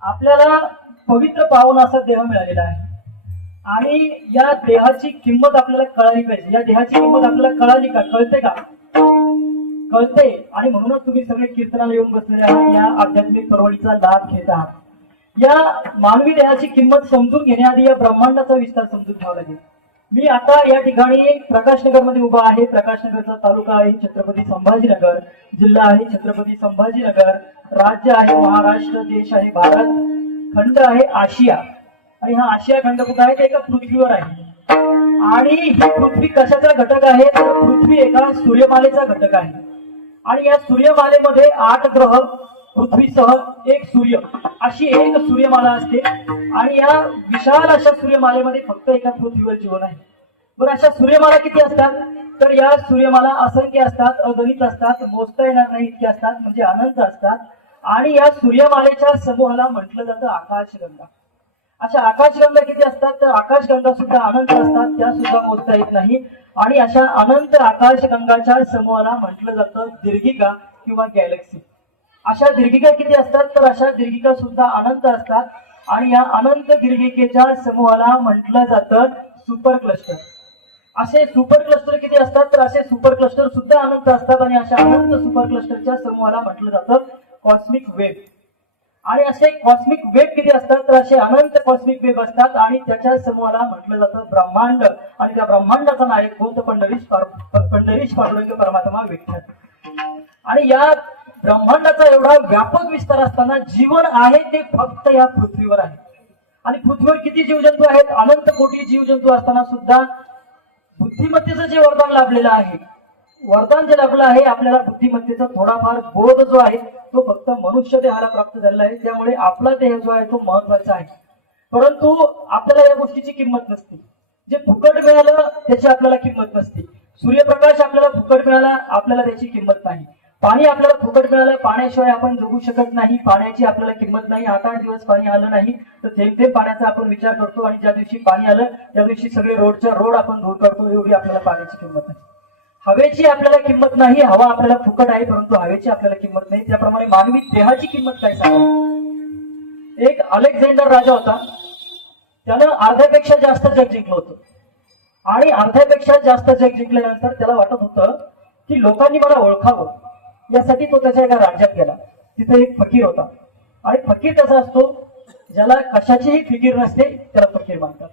आपल्याला पवित्र पावन असा देह मिळालेला आहे. आणि या देहाची किंमत आपल्याला कळाली पाहिजे. या देहाची किंमत आपल्याला कळाली का? कळते का? कळते. आणि म्हणूनच तुम्ही सगळे कीर्तनाला येऊन बसलेले आहात. या आध्यात्मिक परवडीचा लाभ घेत आहात. या मानवी देहाची किंमत समजून घेण्याआधी या ब्रह्मांडाचा विस्तार समजून घ्यावा लागेल. मी आता या ठिकाणी प्रकाशनगरमध्ये उभा आहे. प्रकाशनगरचा तालुका आहे छत्रपती संभाजीनगर जिल्हा आहे छत्रपती संभाजीनगर राज्य आहे महाराष्ट्र देश आहे भारत खंड आहे आशिया. आणि हा आशिया खंड कुठं आहे? ते एका पृथ्वीवर आहे. आणि ही पृथ्वी कशाचा घटक आहे? तर पृथ्वी एका सूर्यमालेचा घटक आहे. आणि या सूर्यमालेमध्ये आठ ग्रह पृथ्वीसह एक सूर्य. अशी एक सूर्यमाला असते. आणि या विशाल अशा सूर्यमालेमध्ये फक्त एका पृथ्वीवर जीवन आहे. बरं अशा सूर्यमाला किती असतात? तर या सूर्यमाला असंख्य असतात अगणित असतात मोजता येणार नाही इतके असतात म्हणजे अनंत असतात. आणि या सूर्यमालेच्या समूहाला म्हटलं जातं आकाशगंगा. अशा आकाशगंगा किती असतात? तर आकाशगंगा सुद्धा अनंत असतात त्या सुद्धा मोजता येत नाही. आणि अशा अनंत आकाशगंगाच्या समूहाला म्हटलं जातं दीर्घिका किंवा गॅलेक्सी. अशा दीर्घिका किती असतात तर अशा दीर्घिका सुद्धा अनंत असतात आणि या अनंत दीर्घिकेच्या समूहाला म्हटलं जातं सुपर क्लस्टर असे सुपर क्लस्टर किती असतात तर असे सुपर क्लस्टर सुद्धा अनंत असतात आणि अशा अनंत सुपर क्लस्टरच्या समूहाला म्हटलं जातं कॉस्मिक वेव्ह आणि असे कॉस्मिक वेग किती असतात तर असे अनंत कॉस्मिक वेग असतात आणि त्याच्या समूहाला म्हटलं जातं ब्रह्मांड आणि त्या ब्रह्मांडाचा नायक कोणतं पंढरीश पंढरीश पांडुरंग परमात्मा विठ्ठल आणि या ब्रह्मांडाचा एवढा व्यापक विस्तार असताना जीवन आहे ते फक्त या पृथ्वीवर आहे. आणि पृथ्वीवर किती जीवजंतू आहेत? अनंत कोटी जीवजंतू असताना सुद्धा बुद्धिमत्तेचं जे वरदान लाभलेलं आहे वरदान जे लाभलं आहे आपल्याला बुद्धिमत्तेचा थोडाफार बोध जो आहे तो फक्त मनुष्य देहाला प्राप्त झालेला आहे. त्यामुळे आपला देह जो आहे तो महत्त्वाचा आहे. परंतु आपल्याला या गोष्टीची किंमत नसते. जे फुकट मिळालं त्याची आपल्याला किंमत नसते. सूर्यप्रकाश आपल्याला फुकट मिळाला आपल्याला त्याची किंमत नाही. पाणी आपल्याला फुकट मिळालं पाण्याशिवाय आपण जगू शकत नाही पाण्याची आपल्याला किंमत नाही आठ आठ दिवस पाणी आलं नाही तर थेंब थेंब पाण्याचा आपण विचार करतो आणि ज्या दिवशी पाणी आलं त्या दिवशी सगळे रोडच्या रोड आपण दूर करतो एवढी आपल्याला पाण्याची किंमत नाही. हवेची आपल्याला किंमत नाही हवा आपल्याला फुकट आहे परंतु हवेची आपल्याला किंमत नाही. त्याप्रमाणे मानवी देहाची किंमत काय सांगा एक अलेक्झांडर राजा होता. त्यानं अर्ध्यापेक्षा जास्त जग जिंकलं होतं. आणि अर्ध्यापेक्षा जास्त जग जिंकल्यानंतर त्याला वाटत होतं की लोकांनी मला ओळखावं. यासाठी तो त्याच्या एका राज्यात गेला. तिथे एक फकीर होता. आणि फकीर कसा असतो? ज्याला कशाचीही फिकीर नसते त्याला फकीर मानतात.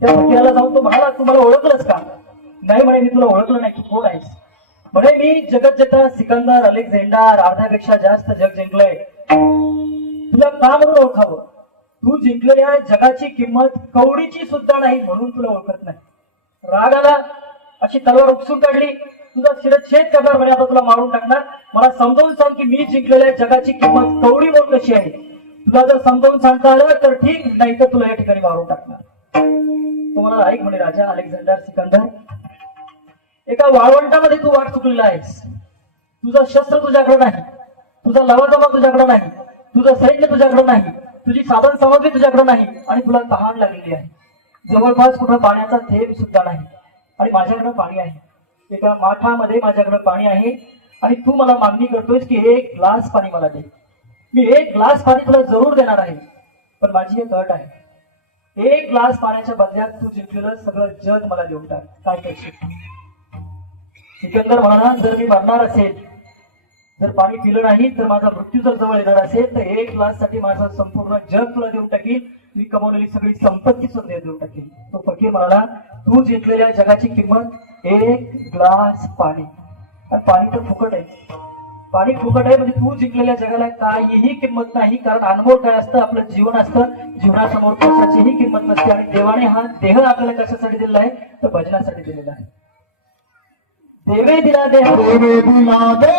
त्या फकीराला जाऊन तो म्हणाला तुम्हाला ओळखलंच का? नाही म्हणे मी तुला ओळखलं नाही. की कोण आहेस? म्हणे मी जगत जता सिकंदर अलेक्झेंडर अर्ध्यापेक्षा जास्त जग जिंकलंय. तुला का म्हणून ओळखावं? तू जिंकलेल्या जगाची किंमत कवडीची सुद्धा नाही म्हणून तुला ओळखत नाही. राग आला अशी तलवार उपसून काढली. तुझा शिरच्छेद करणार म्हणे आता तुला मारून टाकणार. मला समजावून सांग की मी जिंकलेल्या जगाची किंमत कवडी म्हणून कशी आहे? तुला जर समजावून सांगता आलं तर ठीक नाही तर तुला या ठिकाणी मारून टाकणार. तुम्हाला ऐक म्हणे राजा अलेक्झांडर सिकंदर एका वाळवंटामध्ये तू वाट चुकलेला आहेस. तुझं शस्त्र तुझ्याकडे नाही. तुझा लवाजमा तुझ्याकडे नाही. तुझं सैन्य तुझ्याकडे नाही. तुझी साधन सामग्री तुझ्याकडे नाही. आणि तुला तहान लागलेली आहे. जवळपास कुठं पाण्याचा थेंब सुद्धा नाही. आणि माझ्याकडे पाणी आहे. एका माठामध्ये माझ्याकडे पाणी आहे आणि तू मला मागणी करतोयस की एक ग्लास पाणी मला दे. मी एक ग्लास पाणी तुला जरूर देणार आहे पण माझी एक अट आहे. एक ग्लास पाण्याच्या बदल्यात तू जिंकलेलं सगळं जग मला देऊन टाक. काय करशील सिकंदर म्हणाला जर मी मरणार असेल जर पाणी पिलं नाही तर माझा मृत्यू जर जवळ येणार असेल तर एक ग्लाससाठी माझा संपूर्ण जग तुला देऊन टाकील मी कमवलेली सगळी संपत्ती सुद्धा देऊन टाकेल. तो फकीर म्हणाला तू जिंकलेल्या जगाची किंमत एक ग्लास पाणी. पाणी तर फुकट आहे. पाणी फुकट आहे म्हणजे तू जिंकलेल्या जगाला काहीही किंमत नाही कारण अनुभव काय असतं? आपलं जीवन असतं. जीवनासमोर कशाचीही किंमत नसते. आणि देवाने हा देह आपल्याला कशासाठी दिलेला आहे? तर भजनासाठी दिलेला आहे. देवे दिला देह. देवे दिला देह.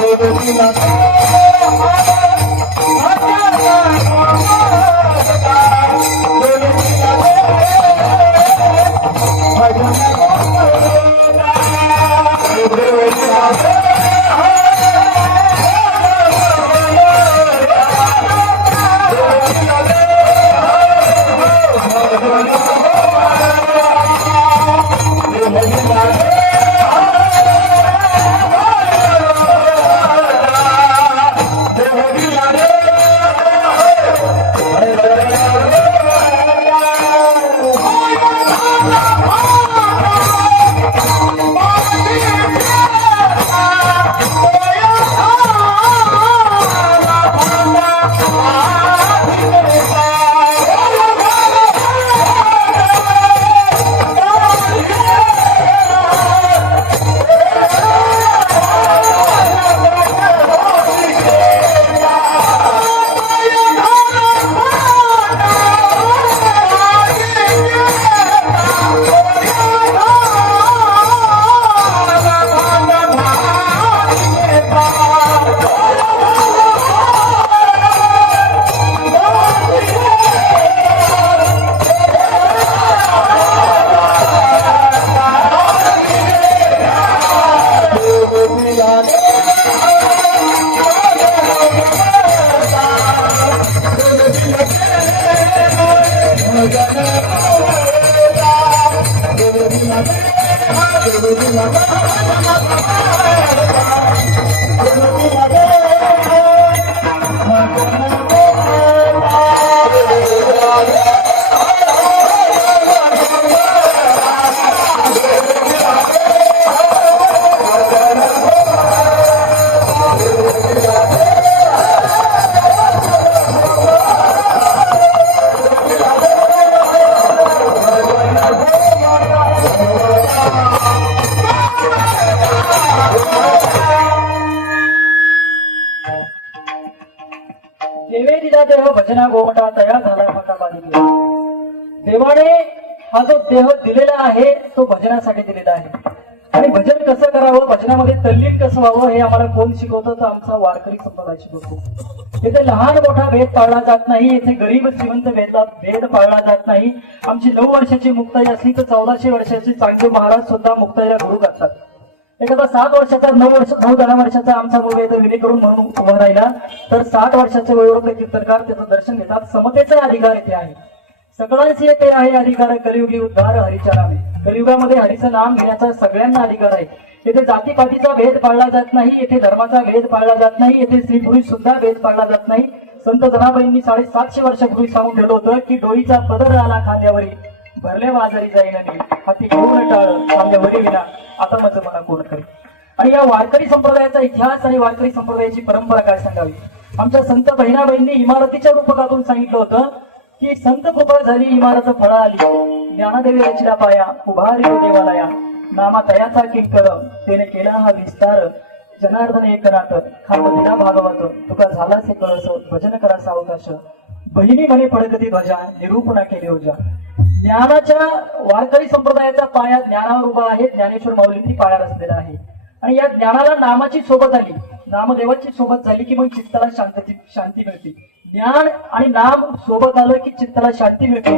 देवे दिला Bye. Thank you. हा जो देह दिलेला आहे तो भजनासाठी दिलेला आहे. आणि भजन कसं करावं? भजनामध्ये तल्लीन कसं व्हावं? हे आम्हाला कोण शिकवतं? तर आमचा वारकरी संप्रदाय शिकवतो. इथे लहान मोठा भेद पाळला जात नाही. इथे गरीब श्रीमंत भेदला भेद पाळला जात नाही. आमची नऊ वर्षाची मुक्ताई असली तर चौदाशे वर्षाची चांगले महाराज सुद्धा मुक्ताईला गुरु घालतात. एखादा सात वर्षाचा नऊ वर्ष नऊ दहा वर्षाचा आमचा मुलगा इथं विधी करून म्हणून उभा राहिला. तर साठ वर्षाच्या वयोवृद्ध कीर्तनकार त्याचं दर्शन घेतात. समतेचा अधिकार येथे आहे. सगळ्यांचे येथे आहे अधिकार कलियुगी उद्धार हरीच्या नामे कलियुगामध्ये हरीचं नाम घेण्याचा सगळ्यांना अधिकार आहे. येथे जातीपातीचा भेद पाळला जात नाही येथे धर्माचा भेद पाळला जात नाही येथे स्त्री पुरुष सुद्धा भेद पाळला जात नाही. संत जनाबाईंनी साडेसातशे वर्षापूर्वी सांगून ठेवलं होतं की डोईचा पदर आला खांद्यावरी. भरले बाजारी जाई मी हाती घेऊन टाळ खांद्यावरी विना. आता माझं मला कोण करेल? आणि या वारकरी संप्रदायाचा इतिहास आणि वारकरी संप्रदायाची परंपरा काय सांगावी? आमच्या संत बहिणाबाईंनी इमारतीच्या रूपकातून सांगितलं होतं की संत कृपा झाली इमारत फळा आली ज्ञानदेवी रचला पाया उभारी देवालया. नामा तयाचा किंकर तेने केला हा विस्तार. जनार्दन एकनाथ खांब दिला भागवत. तुका झाला से कळस भजन करा सावकाश. बहिणी म्हणे फडकती ध्वजा निरूपणा केली होजा ज्ञानाच्या वारकरी संप्रदायाचा पाया ज्ञानावर उभा आहे ज्ञानेश्वर माऊलींनी पाया रचलेला आहे. आणि या ज्ञानाला नामाची सोबत आली. नामदेवाची सोबत झाली की मग चित्ताला शांतती शांती मिळते. ज्ञान आणि नाम सोबत आलं की चित्ताला शांती मिळते.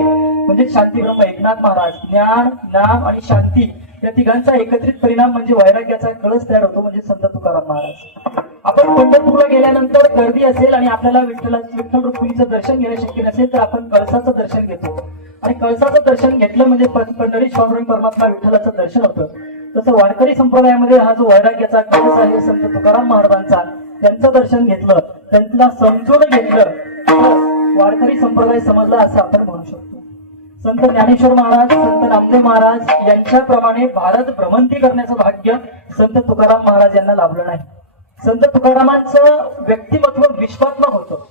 म्हणजे शांती ब्रह्म एकनाथ महाराज ज्ञान नाम आणि शांती या तिघांचा एकत्रित परिणाम म्हणजे वैराग्याचा कळस तयार होतो म्हणजे संत तुकाराम महाराज. आपण पंढरपूरला गेल्यानंतर गर्दी असेल आणि आपल्याला विठ्ठला विठ्ठल रुक्मिणीचं दर्शन घेणं शक्य नसेल तर आपण कळसाचं दर्शन घेतो. आणि कळसाचं दर्शन घेतलं म्हणजे पंढरी स्वामी परमात्मा विठ्ठलाचं दर्शन होतं. तसं वारकरी संप्रदायामध्ये हा जो वैराग्याचा कळस आहे संत तुकाराम महाराजांचा त्यांचं दर्शन घेतलं त्यांना समजून घेतलं वारकरी संप्रदाय समजला असं आपण म्हणू शकतो. संत ज्ञानेश्वर महाराज संत नामदेव महाराज यांच्याप्रमाणे भारत भ्रमंती करण्याचं भाग्य संत तुकाराम महाराज यांना लाभलं नाही. संत तुकारामांचं व्यक्तिमत्व विश्वात्मक होतं.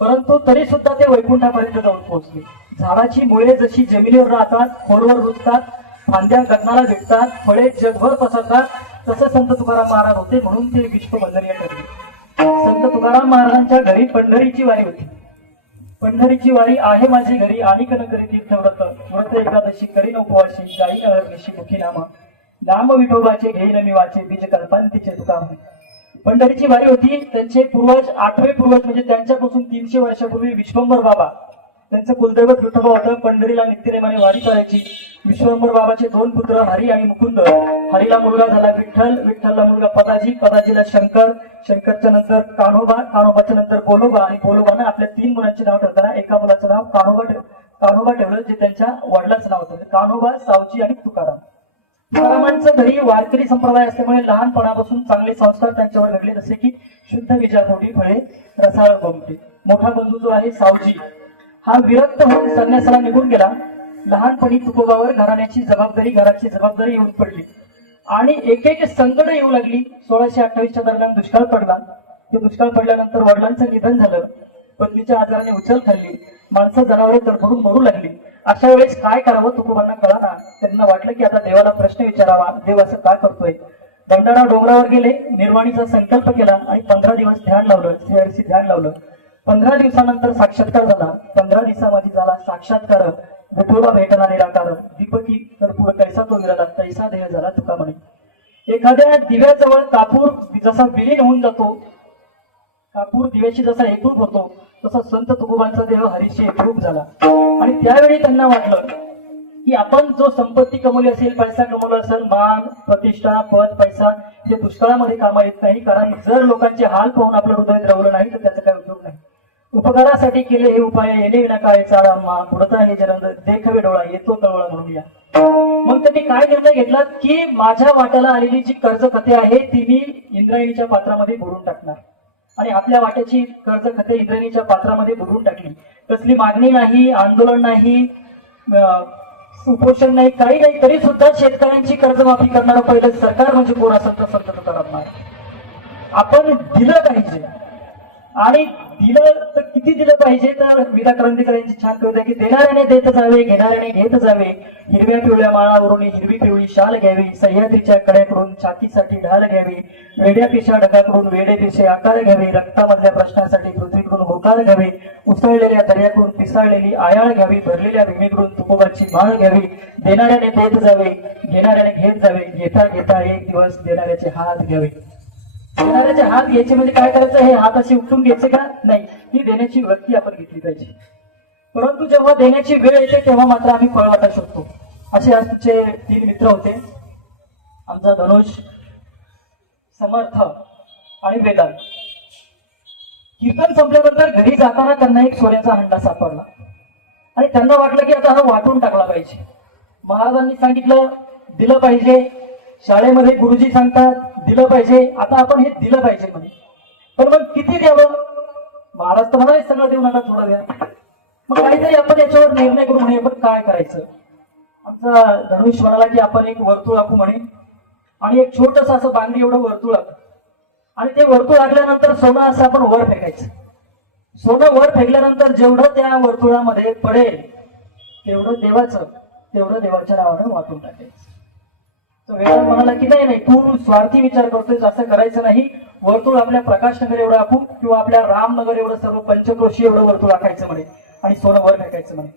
परंतु तरी सुद्धा ते वैकुंठापर्यंत जाऊन पोहोचले. झाडाची मुळे जशी जमिनीवर राहतात खोलवर रुजतात फांद्या गगनाला भेटतात फळे जगभर पसरतात तसं संत तुकाराम महाराज होते म्हणून ते विश्ववंदनीय ठरले संत तुकाराम महाराजांच्या घरी पंढरीची वारी होती. पंढरीची वारी आहे माझी घरी आणि कन करी तीर्थव्रत व्रत एकादशी करीन उपवासी जाई अरनिशी मुखी नामा. नाम विठोबाचे घेईन मी वाचे बीज कल्पांतीचे तुका पंढरीची वारी होती त्यांचे पूर्वज आठवे पूर्वज म्हणजे त्यांच्यापासून तीनशे वर्षापूर्वी विश्वंभर बाबा. त्यांचं कुलदैवत विठोबा होतं पंढरीला नित्यनेमाने वारी करायची. विश्वंभर बाबाचे दोन पुत्र हरी आणि मुकुंद. हरीला मुलगा झाला विठ्ठल विठ्ठलला मुलगा पदाजी पदाजीला शंकर शंकरच्या नंतर कान्होबा कान्होबाच्या नंतर बोलोबा आणि बोलोबानं आपल्या तीन मुलांचे नाव ठेवताना एका मुलाचं नाव कान्होबा ठेव कान्होबा ठेवलं जे त्यांच्या वडिलांचं नाव होतं. कान्होबा सावजी आणि तुकाराम. तुकारामांचं घरी वारकरी संप्रदाय असल्यामुळे लहानपणापासून चांगले संस्कार त्यांच्यावर घडले जसे की शुद्ध विचारपोटी फळे रसाळ गोमटे. मोठा बंधू जो आहे सावजी. हा विरक्त होऊन संन्यासाला निघून गेला. लहानपणी तुकोबावर घराण्याची जबाबदारी घराची जबाबदारी येऊन पडली. आणि एक एक संकट येऊ लागली. सोळाशे अठ्ठावीसच्या दरम्यान दुष्काळ पडला. ते दुष्काळ पडल्यानंतर वडिलांचं निधन झालं. पत्नीच्या आजाराने उचल खाल्ली. माणसं जनावरे तरफडून मरू लागली. अशा वेळेस काय करावं तुकोबांना कळाना. त्यांना वाटलं की आता देवाला प्रश्न विचारावा. देव असं का करतोय? भंडारा डोंगरावर गेले. निर्वाणीचा संकल्प केला आणि पंधरा दिवस ध्यान लावलं. ध्यान लावलं. पंधरा दिवसानंतर साक्षात्कार झाला. पंधरा दिवसामध्ये झाला साक्षात्कार. विठोबा भेटला निराकार दीपकी कर्पूर कैसा तो मिळाला तैसा देह झाला तुका म्हणे. एखाद्या दिव्याजवळ कापूर जसा विलीन होऊन जातो कापूर दिव्याशी जसा एकरूप होतो तसा संत तुकोबांचा देह हरीशी एकरूप झाला. आणि त्यावेळी त्यांना वाटलं की आपण जो संपत्ती कमवली असेल पैसा कमवला असेल मान प्रतिष्ठा पद पैसा हे दुष्काळामध्ये कामा येत नाही कारण जर लोकांचे हाल पाहून आपलं हृदय द्रवलं नाही तर त्याचा काही उपयोग नाही. उपकारासाठी केले हे उपाय येणे विना काय चाळा मा पुढता हे जनंद देखवे डोळा येतो तळवळा म्हणून या. मग त्यांनी काय निर्णय घेतला? की माझ्या वाट्याला आलेली जी कर्ज कथे आहे ती मी इंद्रायणीच्या पात्रामध्ये भरून टाकणार. आणि आपल्या वाट्याची कर्ज कथे इंद्रायणीच्या पात्रामध्ये भरून टाकली. कसली मागणी नाही आंदोलन नाही उपोषण नाही काही नाही. तरी सुद्धा शेतकऱ्यांची कर्जमाफी करणारं पहिलं सरकार म्हणजे कोण असेल तर संत आपण दिलं पाहिजे. आणि दिलं तर किती दिलं पाहिजे तर वीरा क्रांतिकाऱ्यांची छान कविता की देणाऱ्याने देत जावे घेणाऱ्याने घेत जावे. हिरव्या पिवळ्या माळावरून हिरवी पिवळी शाल घ्यावी सह्याद्रीच्या कड्याकडून छातीसाठी ढाल घ्यावी वेड्या पिशा ढगाकडून वेडे पिशे आकार घ्यावे रक्तामधल्या प्रश्नासाठी पृथ्वीकडून होकार घ्यावे उसळलेल्या दर्याकडून पिसाळलेली आयाळ घ्यावी भरलेल्या भूमीकडून तुकोबाची माळ घ्यावी. देणाऱ्याने देत जावे घेणाऱ्याने घेत जावे घेता घेता एक दिवस देणाऱ्याचे हात घ्यावे. देणाऱ्याचे हात घ्यायचे म्हणजे काय करायचं हे हात असे उठून घ्यायचे का? नाही. ही देण्याची वृत्ती आपण घेतली पाहिजे. परंतु जेव्हा देण्याची वेळ येते तेव्हा मात्र आम्ही पळवाटा शकतो. असे आज तुमचे तीन मित्र होते. आमचा धनुष समर्थ आणि वेदांत. कीर्तन संपल्यानंतर घरी जाताना त्यांना एक सोन्याचा हंडा सापडला. आणि त्यांना वाटलं की आता हा वाटून टाकला पाहिजे. महाराजांनी सांगितलं दिलं पाहिजे. शाळेमध्ये गुरुजी सांगतात दिलं पाहिजे. आता आपण हे दिलं पाहिजे म्हणे. पण मग किती द्यावं? महाराज तर म्हणाले सगळं देऊ नका थोडं द्या. मग काहीतरी आपण याच्यावर निर्णय करू म्हणे आपण काय करायचं? आमचा धनुष म्हणाला की आपण एक वर्तुळ आखू म्हणे. आणि एक छोटस असं बांगडी एवढं वर्तुळ आखू. आणि ते वर्तुळ आखल्यानंतर सोनं असं आपण वर फेकायचं. सोनं वर फेकल्यानंतर जेवढं त्या वर्तुळामध्ये पडेल तेवढं देवाचं तेवढं देवाच्या नावानं वाटून टाकायचं. वेदांत म्हणाला की नाही नाही तू स्वार्थी विचार करतोय असं करायचं नाही. वर्तुळ आपल्या प्रकाशनगर एवढं आखू किंवा आपल्या रामनगर एवढं सर्व पंचक्रोशी एवढं वर्तुळ आखायचं म्हणे आणि सोनं वर फेकायचं म्हणे.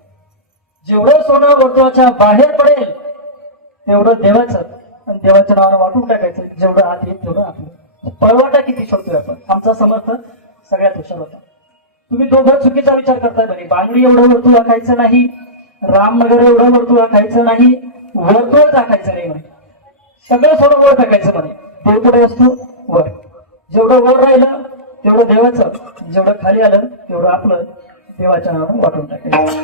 जेवढं सोनं वर्तुळाच्या बाहेर पडेल तेवढं देवाचं आणि देवाच्या नावानं वाटून टाकायचं. जेवढं हात येईल तेवढं आपलं पळवाटा किती शोधतोय आपण? आमचा समर्थ सगळ्यात हुशार होता. तुम्ही दोघं चुकीचा विचार करताय म्हणे. बांगडी एवढं वर्तुळ आखायचं नाही रामनगर एवढं वर्तुळ आखायचं नाही वर्तुळ आखायचं नाही म्हणे. सगळं सोनं वर टाकायचं म्हणे. देव कुठे असतो? वर. जेवढं वर राहिलं तेवढं देवाचं. जेवढं खाली आलं तेवढं आपलं देवाच्या नावानं वाटून टाकायचं.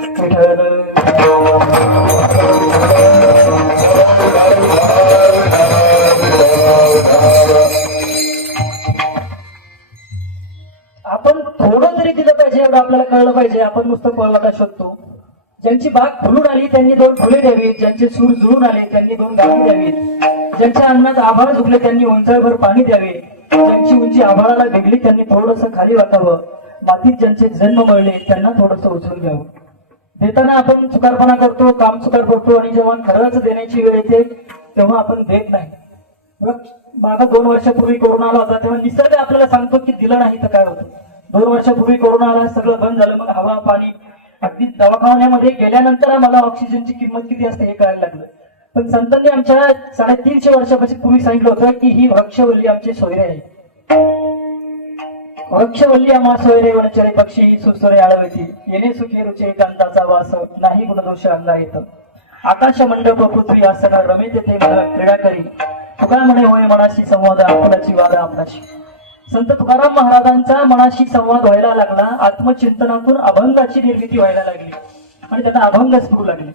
आपण थोडं जरी दिलं पाहिजे एवढं आपल्याला कळलं पाहिजे. आपण नुसतं पळवायला शोधतो. ज्यांची बाग फुलून आली त्यांनी दोन फुले द्यावीत. ज्यांचे सूर जुळून आले त्यांनी दोन गाठी द्यावीत. ज्यांच्या अन्नात आभाळ झुकले त्यांनी उंचाळभर पाणी द्यावे. ज्यांची उंची आभाळाला वेगळी त्यांनी थोडस खाली वाटावं. मातीत ज्यांचे जन्म मळले त्यांना थोडस उचलून घ्यावं. देताना आपण चुकारपणा करतो काम चुकार करतो आणि जेव्हा खरंच देण्याची वेळ येते तेव्हा आपण देत नाही. मागं दोन वर्षापूर्वी कोरोना आला होता तेव्हा निसर्ग आपल्याला सांगतो की दिलं नाही तर काय होतं. दोन वर्षापूर्वी कोरोना आला सगळं बंद झालं मग हवा पाणी अगदी दवाखान्यामध्ये गेल्यानंतर मला ऑक्सिजनची किंमत किती असते हे कळायला लागलं. पण संतांनी आमच्या साडेतीनशे वर्षापासून पूर्वी सांगितलं होतं की ही वृक्षवल्ली आमची सोयरे आहे वृक्षवल्ली आम्हा सोयरे वनचरे पक्षी सुसरे आळवती येणे सुखी रुचे कांताचा वास नाही गुणदोष अंगा येत आकाश मंडप पृथ्वी आसन रमे ते मला क्रीडा करी. तुका म्हणे होय मनाशी संवाद आपणाची वादा आपणाशी. संत तुकाराम महाराजांचा मनाशी संवाद व्हायला लागला. आत्मचिंतनातून अभंगाची निर्मिती व्हायला लागली. आणि त्यांना अभंग स्फुरू लागले.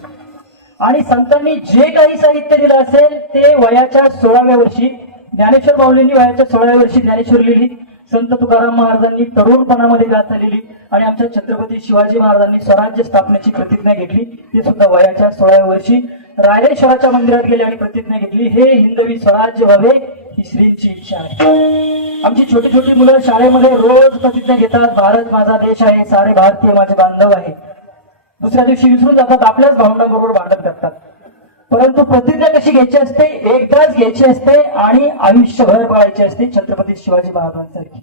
आणि संतांनी जे काही साहित्य दिलं असेल ते वयाच्या सोळाव्या वर्षी ज्ञानेश्वर माऊलींनी वयाच्या सोळाव्या वर्षी ज्ञानेश्वर लिहिली संत तुकाराम महाराजांनी तरुणपणामध्ये गाथा झालेली आणि आमच्या छत्रपती शिवाजी महाराजांनी स्वराज्य स्थापनेची प्रतिज्ञा घेतली. ती सुद्धा वयाच्या सोळाव्या वर्षी रायरेश्वराच्या मंदिरात गेले आणि प्रतिज्ञा घेतली. हे हिंदवी स्वराज्य व्हावे ही श्रींची इच्छा आहे. आमची छोटी छोटी मुलं शाळेमध्ये रोज प्रतिज्ञा घेतात. भारत माझा देश आहे सारे भारतीय माझे बांधव आहे. दुसऱ्या दिवशी विसरून जातात. आपल्याच भावंडांबरोबर भांडत करतात. परंतु प्रतिज्ञा कशी घ्यायची असते? एकदाच घ्यायची असते आणि आयुष्यभर पाळायची असते छत्रपती शिवाजी महाराजांसारखी.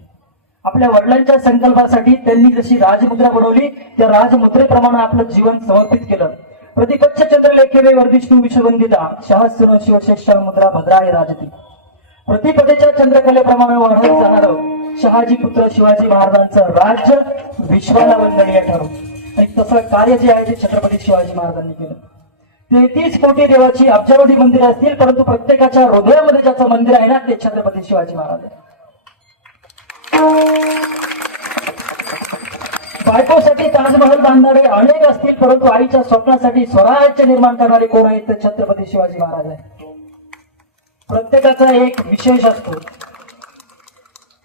आपल्या वडिलांच्या संकल्पासाठी त्यांनी जशी राजमुद्रा बनवली त्या राजमुद्रेप्रमाणे आपलं जीवन समर्पित केलं. प्रतिपक्ष चंद्रलेखे वर्धिष्णू विश्ववंदिता शाहस्त्र शिवशेष मुद्रा भद्राय राजती प्रतिपदेच्या चंद्रकलेप्रमाणे वाढत जाणारं शहाजी पुत्र शिवाजी महाराजांचं राज्य विश्वाला वंदनीय ठरवलं आणि तसं कार्य जे आहे ते छत्रपती शिवाजी महाराजांनी केलं. तेहतीस कोटी देवाची अब्जावधी मंदिर असतील परंतु प्रत्येकाच्या हृदयामध्ये ज्याचं मंदिर आहे ना ते छत्रपती शिवाजी महाराज बायकोसाठी ताजमहल बांधणारे अनेक असतील परंतु आईच्या स्वप्नासाठी स्वराज्य निर्माण करणारे कोण आहेत ते छत्रपती शिवाजी महाराज आहे प्रत्येकाचा एक विशेष असतो.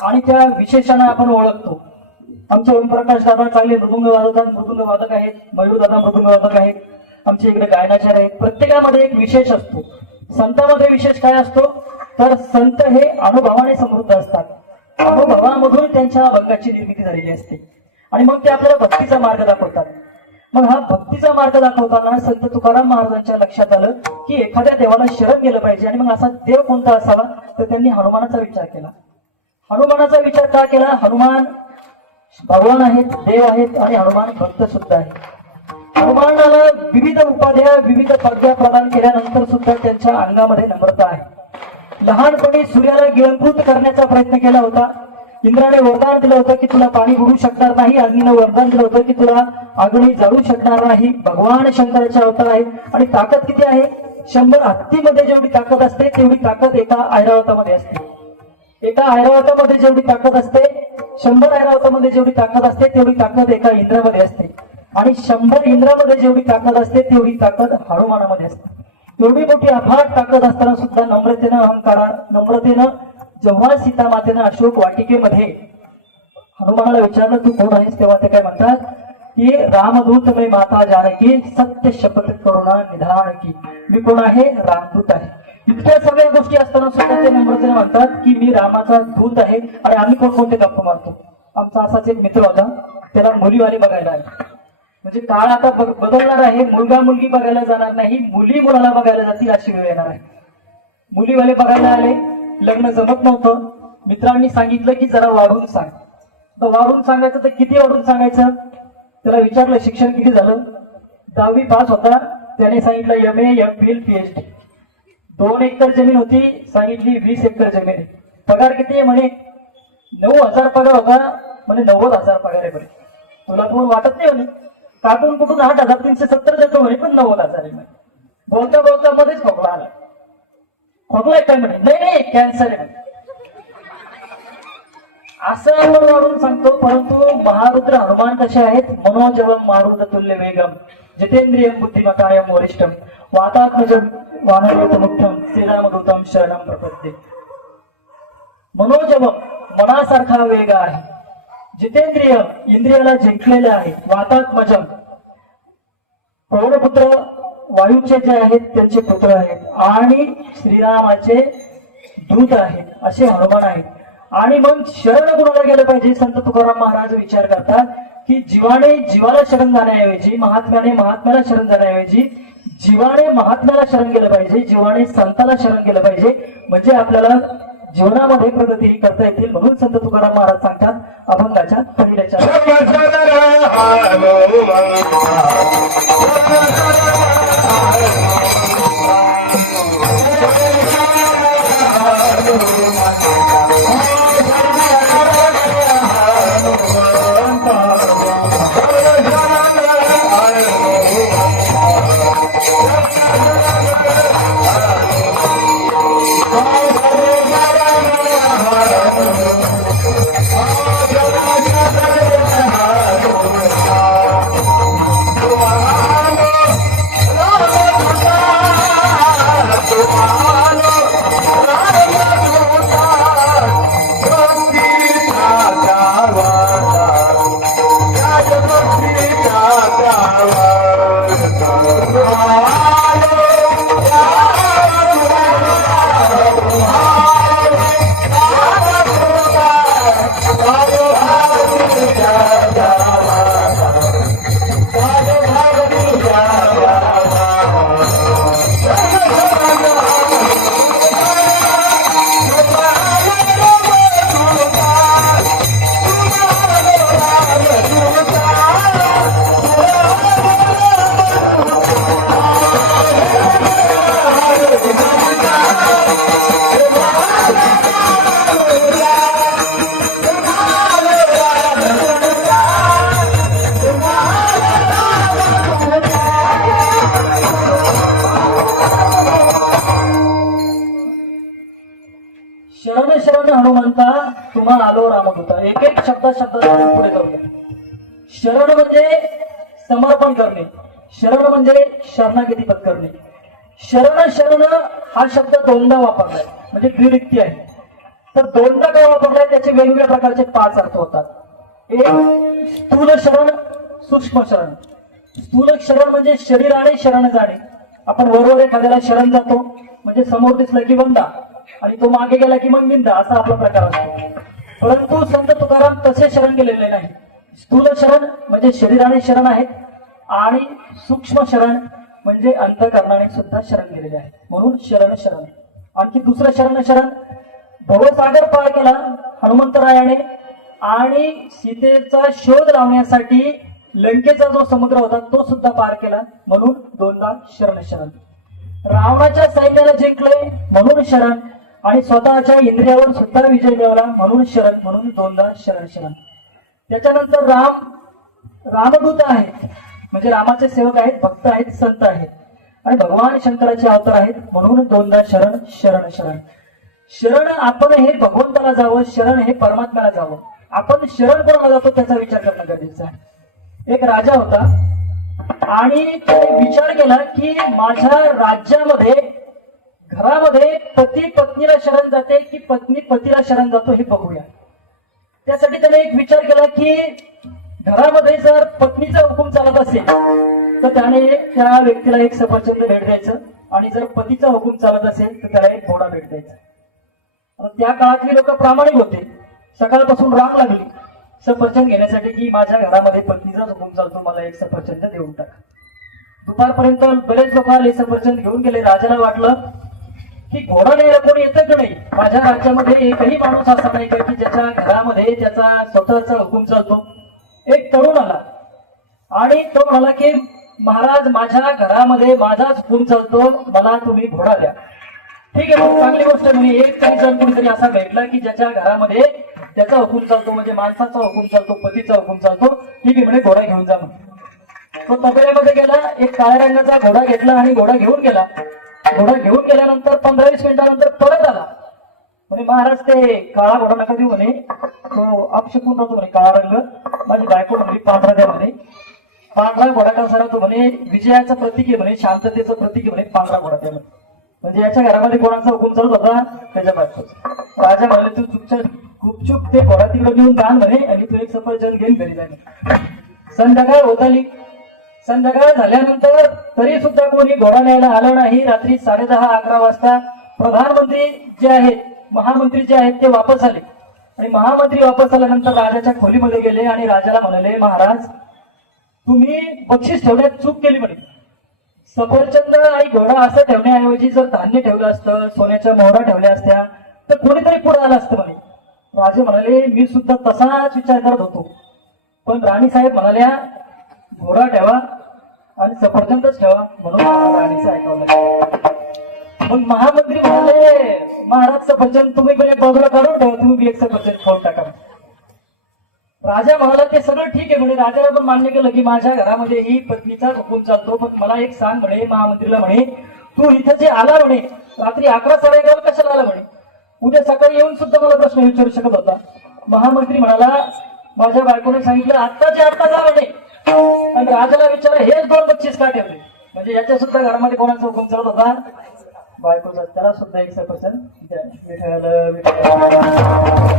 आणि त्या विशेषाने आपण ओळखतो. आमचे ओमप्रकाश दादा चांगले मृदुंग वादक मृदुंग वादक आहेत मयूर दादा मृदुंग वादक आहेत. आमच्या इकडे गायनाचार आहेत प्रत्येकामध्ये एक विशेष असतो. संतामध्ये विशेष काय असतो? तर संत हे अनुभवाने समृद्ध असतात. अनुभवामधून त्यांच्या अभंगाची निर्मिती झालेली असते. आणि मग ते आपल्याला भक्तीचा मार्ग दाखवतात. मग हा भक्तीचा मार्ग दाखवताना संत तुकाराम महाराजांच्या लक्षात आलं की एखाद्या देवाला शरण गेलं पाहिजे आणि मग असा देव कोणता असावा? तर त्यांनी हनुमानाचा विचार केला. हनुमानाचा विचार का केला? हनुमान भगवान आहेत देव आहेत आणि हनुमान भक्त सुद्धा आहे हनुमानाला विविध उपाध्या विविध पदव्या प्रदान केल्यानंतर सुद्धा त्यांच्या अंगामध्ये नम्रता आहे. लहानपणी सूर्याला गिळंकृत करण्याचा प्रयत्न केला होता. इंद्राने वरदान दिलं होतं की तुला पाणी बुडू शकणार नाही. अग्नीनं वरदान दिलं होतं की तुला अग्नी जाळू शकणार नाही. भगवान शंकराच्या अवतार आहे आणि ताकद किती आहे? शंभर हत्तीमध्ये जेवढी ताकद असते तेवढी ताकद एका ऐरावतामध्ये असते. एका ऐरावतामध्ये जेवढी ताकद असते शंभर ऐरावतामध्ये जेवढी ताकद असते तेवढी ताकद एका इंद्रामध्ये असते. आणि शंभर इंद्रामध्ये जेवढी ताकद असते तेवढी ताकद हनुमानामध्ये असते. एवढी मोठी अफाट ताकद असताना सुद्धा नम्रतेनं अहंकारा नम्रतेनं जेव्हा सीता मातेनं अशोक वाटिकेमध्ये हनुमानाला विचारलं तू कोण आहेस? तेव्हा ते काय म्हणतात की रामदूत मी माता जानकी सत्य शपथ करुणा निधान की. मी कोण आहे? रामदूत आहे. इतक्या सगळ्या गोष्टी असताना सुद्धा ते नम्रतेने म्हणतात की मी रामाचा दूत आहे आणि आम्ही कोणकोणते गप्प मारतो? आमचा असाच एक मित्र होता त्याला मुलीवाली बघायला आहे म्हणजे काळ आता बदलणार आहे. मुलगा मुलगी बघायला जाणार नाही. मुली मुलाला बघायला जातील अशी वेळ येणार आहे. मुलीवाले बघायला आले. लग्न जमत नव्हतं. मित्रांनी सांगितलं की जरा वाढून सांग. तर वाढून सांगायचं तर किती वाढून सांगायचं? त्याला विचारलं शिक्षण किती झालं? दहावी पास होता. त्याने सांगितलं M A M Phil PhD दोन एकर जमीन होती. सांगितली वीस एकर जमीन आहे. पगार किती आहे म्हणे? नऊ हजार पगार होता. म्हणे नव्वद हजार पगार आहे म्हणे. तुला कोण वाटत नाही म्हणे. काटून कुठून आठ हजार तीनशे सत्तर देतो म्हणे पण नव्वद हजार आहे बोलता बोलता मध्येच खोकला आला. खोकलाय काय म्हणे. नाही नाही कॅन्सर आहे असं आपण वाढून सांगतो परंतु महारुद्र हनुमान कसे आहेत? मनोजवम मारुत तुल्य वेगम जितेंद्रिय बुद्धिमतायम वरिष्ठम वातात्मज वानरवत मुख्यम श्रीरामदूतम शरणम प्रपद्ये. मनोजवम मनासारखा वेग आहे. जितेंद्रिय इंद्रियाला जिंकलेले आहे वातात्मजम पौरपुत्र वायूचे जे आहेत त्यांचे पुत्र आहेत. आणि श्रीरामाचे दूत आहेत असे हनुमान आहेत. आणि मग शरण कुणाला गेलं पाहिजे? संत तुकाराम महाराज विचार करतात की जीवाने जीवाला शरण जाण्याऐवजी महात्म्याने महात्म्याला शरण जाण्याऐवजी जीवाने महात्म्याला शरण गेलं पाहिजे जीवाने संताला शरण गेलं पाहिजे. म्हणजे आपल्याला जीवनामध्ये प्रगती करता येतील म्हणून संत तुकाराम महाराज सांगतात अभंगाच्या पहिल्याच्या शरण म्हणजे शरणागती पत्करणे. शरण शरण हा शब्द दोनदा वापरलाय. म्हणजे त्रिरिक्ती आहे. तर दोनदा का वापरलाय? त्याचे वेगवेगळ्या प्रकारचे पाच अर्थ होतात. एक स्थूल शरण सूक्ष्म शरण. स्थूल शरण म्हणजे शरीराने शरण जाणे. आपण वरवर एखाद्याला शरण जातो म्हणजे समोर दिसलं की बंदा आणि तो मागे गेला की मग बिंदा असा आपला प्रकार असतो परंतु संत तुकाराम तसे शरण गेलेले नाही. स्थूल शरण म्हणजे शरीराने शरण आहेत आणि सूक्ष्म शरण म्हणजे अंतकरणाने सुद्धा शरण गेलेले आहे. म्हणून शरण शरण. आणखी दुसरं शरण शरण भवसागर पार केला हनुमंतरायाने आणि सीतेचा शोध लावण्यासाठी लंकेचा जो समुद्र होता तो सुद्धा पार केला. म्हणून दोनदा शरण शरण. रावणाच्या सैन्याला जिंकले म्हणून शरण. आणि स्वतःच्या इंद्रियावर सुद्धा विजय मिळवला म्हणून शरण. म्हणून दोनदा शरण शरण. त्याच्यानंतर राम रामदूत आहेत. म्हणजे रामाचे सेवक आहेत भक्त आहेत संत आहेत. आणि भगवान शंकराचे अवतार आहेत म्हणून दोनदा शरण शरण शरण. शरण आपण हे भगवंताला जावं शरण हे परमात्म्याला जावं. आपण शरण कोणाला जातो त्याचा विचार करणं गरजेचं आहे. एक राजा होता आणि त्याने विचार केला की माझ्या राज्यामध्ये घरामध्ये पती पत्नीला शरण जाते की पत्नी पतीला शरण जातो हे बघूया. त्यासाठी त्याने एक विचार केला की घरामध्ये जर पत्नीचा हुकूम चालत असेल तर त्याने त्या व्यक्तीला एक सफरचंद भेट द्यायचं आणि जर पतीचा हुकूम चालत असेल तर त्याला एक घोडा भेट द्यायचा. त्या काळातली लोक प्रामाणिक होते. सकाळपासून राग लागली. सफरचंद घेण्यासाठी की माझ्या घरामध्ये पत्नीचाच हुकूम चालतो मला एक सफरचंद देऊन टाका. दुपारपर्यंत बरेच लोक आले सफरचंद घेऊन गेले. राजाला वाटलं की घोडा न्यायला कोणी येतं की नाही? माझ्या राज्यामध्ये एकही माणूस असा नाही का की ज्याच्या घरामध्ये त्याचा स्वतःचा हुकूम चालतो. एक तरुण आला. आणि तो म्हणाला की महाराज माझ्या घरामध्ये माझाच हुकूम चालतो मला तुम्ही घोडा द्या. ठीक आहे मग चांगली गोष्ट म्हणजे एक तरी जण कुणीतरी असा भेटला की ज्याच्या घरामध्ये त्याचा हुकूम चालतो म्हणजे माणसाचा हुकूम चालतो पतीचा हुकूम चालतो. ठीक आहे म्हणे घोडा घेऊन जा म्हणे. तो तबऱ्यामध्ये गेला एक काळ्या रंगाचा घोडा घेतला आणि घोडा घेऊन गेला. घोडा घेऊन गेल्यानंतर पंधरा वीस मिनिटानंतर परत आला. म्हणे महाराज ते काळा घोडा कधी म्हणे. तो अपशकून होतो म्हणे काळा रंग. माझी बायको म्हणे पांढरा द्या म्हणे. पांढरा घोडा कसा तो म्हणे विजयाचं प्रतीक आहे म्हणे शांततेचं प्रतीक आहे म्हणे पांढरा घोडा द्या म्हणे. म्हणजे याच्या घरामध्ये कोणाचा हुकूम चालत होता? त्याच्या बायकोचा. राजा म्हणाले तू चुपचाप गुपचूप ते घोडा तिकडे घेऊन कान म्हणे आणि तू एक सफरचंद घेऊन घरी जाणे संध्याकाळ होत आली. संध्याकाळ झाल्यानंतर तरी सुद्धा कोणी घोडा न्यायला आलं नाही. रात्री साडे दहा अकरा वाजता प्रधानमंत्री जे आहेत महामंत्री जे आहेत ते वापस आले. आणि महामंत्री वापस आल्यानंतर राजाच्या खोलीमध्ये गेले आणि राजाला म्हणाले महाराज तुम्ही बक्षीस ठेवण्यात चूक केली म्हणे. सफरचंद आणि घोडा असं ठेवण्याऐवजी जर धान्य ठेवलं असतं सोन्याच्या मोहरा ठेवल्या असत्या तर कोणीतरी पुढे आलं असतं म्हणे. राजे म्हणाले मी सुद्धा तसाच विचार करत होतो. पण राणी साहेब म्हणाल्या घोडा ठेवा आणि सफरचंदच ठेवा. म्हणून राणीचं ऐकवलं मग महामंत्री म्हणाले महाराज सफरचंद तुम्ही पहिले बाजूला काढून ठेवा तुम्ही बी एक सफरचंद खाऊन टाका. राजा म्हणाला ते सगळं ठीक आहे म्हणे. राजाला पण मान्य केलं की माझ्या घरामध्ये ही पत्नीचा हुकूम चालतो. पण मला एक सांग म्हणे महामंत्रीला म्हणे तू इथं जे आला म्हणे रात्री अकरा साडे अकरा कशाला आला म्हणे? उद्या सकाळी येऊन सुद्धा मला प्रश्न विचारू शकत होता. महामंत्री म्हणाला माझ्या बायकोने सांगितलं आत्ताच्या आत्ता जा म्हणे. आणि राजाला विचारलं हेच दोन बक्षीस का ठेवले? म्हणजे याच्या सुद्धा घरामध्ये कोणाचा हुकूम चालत होता? बायकोचा त्याला सुद्धा एक सफरचंद द्या विठायला विठायला